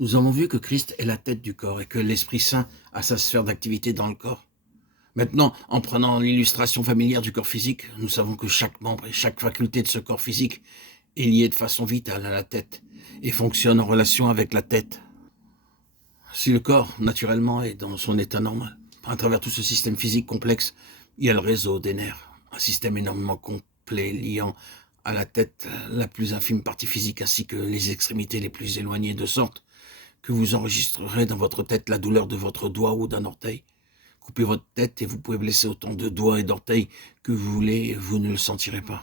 Nous avons vu que Christ est la tête du corps et que l'Esprit Saint a sa sphère d'activité dans le corps. Maintenant, en prenant l'illustration familière du corps physique, nous savons que chaque membre et chaque faculté de ce corps physique est liée de façon vitale à la tête et fonctionne en relation avec la tête. Si le corps, naturellement, est dans son état normal, à travers tout ce système physique complexe, il y a le réseau des nerfs, un système énormément complet liant à la tête la plus infime partie physique ainsi que les extrémités les plus éloignées, de sorte que vous enregistrerez dans votre tête la douleur de votre doigt ou d'un orteil. Coupez votre tête et vous pouvez blesser autant de doigts et d'orteils que vous voulez et vous ne le sentirez pas.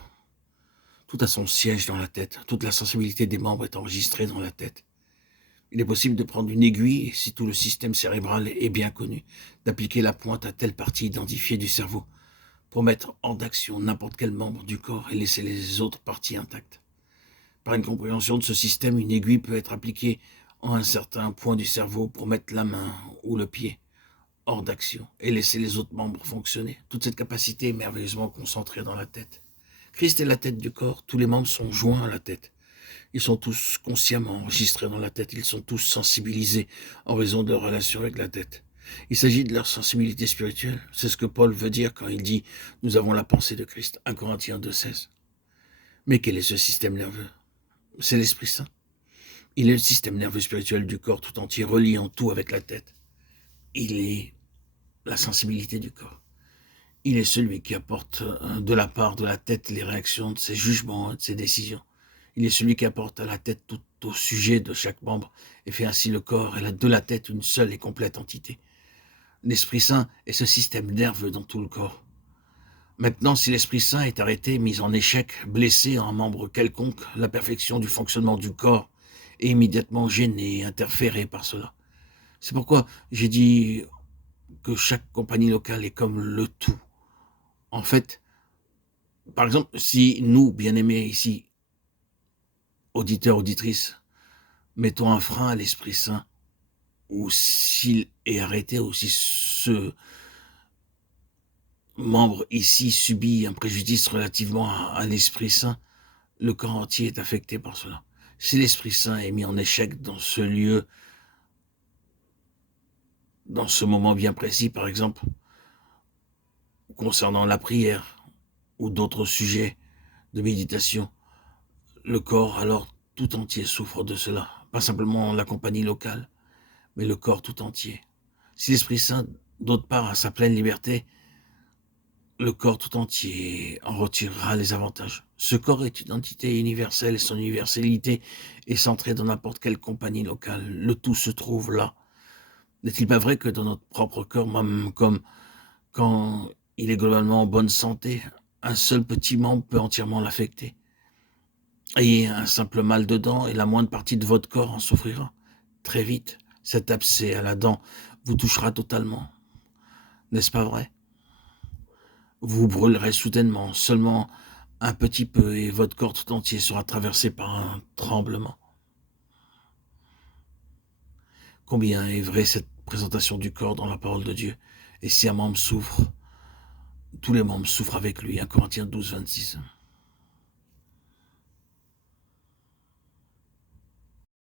Tout a son siège dans la tête, toute la sensibilité des membres est enregistrée dans la tête. Il est possible de prendre une aiguille, si tout le système cérébral est bien connu, d'appliquer la pointe à telle partie identifiée du cerveau, pour mettre hors d'action n'importe quel membre du corps et laisser les autres parties intactes. Par une compréhension de ce système, une aiguille peut être appliquée en un certain point du cerveau pour mettre la main ou le pied hors d'action et laisser les autres membres fonctionner. Toute cette capacité est merveilleusement concentrée dans la tête. Christ est la tête du corps, tous les membres sont joints à la tête. Ils sont tous consciemment enregistrés dans la tête, ils sont tous sensibilisés en raison de leur relation avec la tête. Il s'agit de leur sensibilité spirituelle, c'est ce que Paul veut dire quand il dit « Nous avons la pensée de Christ », 1 Corinthiens 2,16. Mais quel est ce système nerveux? C'est l'Esprit Saint. Il est le système nerveux spirituel du corps tout entier, reliant tout avec la tête. Il est la sensibilité du corps. Il est celui qui apporte de la part de la tête les réactions de ses jugements et de ses décisions. Il est celui qui apporte à la tête tout au sujet de chaque membre et fait ainsi le corps et de la tête une seule et complète entité. L'Esprit Saint est ce système nerveux dans tout le corps. Maintenant, si l'Esprit Saint est arrêté, mis en échec, blessé en un membre quelconque, la perfection du fonctionnement du corps est immédiatement gênée et interférée par cela. C'est pourquoi j'ai dit que chaque compagnie locale est comme le tout. En fait, par exemple, si nous, bien-aimés ici, auditeurs, auditrices, mettons un frein à l'Esprit Saint, ou s'il est arrêté, ou si ce membre ici subit un préjudice relativement à l'Esprit Saint, le corps entier est affecté par cela. Si l'Esprit Saint est mis en échec dans ce lieu, dans ce moment bien précis, par exemple, concernant la prière ou d'autres sujets de méditation, le corps alors tout entier souffre de cela. Pas simplement la compagnie locale, mais le corps tout entier. Si l'Esprit Saint, d'autre part, a sa pleine liberté, le corps tout entier en retirera les avantages. Ce corps est une entité universelle et son universalité est centrée dans n'importe quelle compagnie locale. Le tout se trouve là. N'est-il pas vrai que dans notre propre corps, même comme quand il est globalement en bonne santé, un seul petit membre peut entièrement l'affecter? Ayez un simple mal de dent et la moindre partie de votre corps en souffrira. Très vite, cet abcès à la dent vous touchera totalement. N'est-ce pas vrai? Vous brûlerez soudainement, seulement un petit peu, et votre corps tout entier sera traversé par un tremblement. Combien est vraie cette présentation du corps dans la parole de Dieu? Et si un membre souffre, tous les membres souffrent avec lui. 1 Corinthiens 12, 26.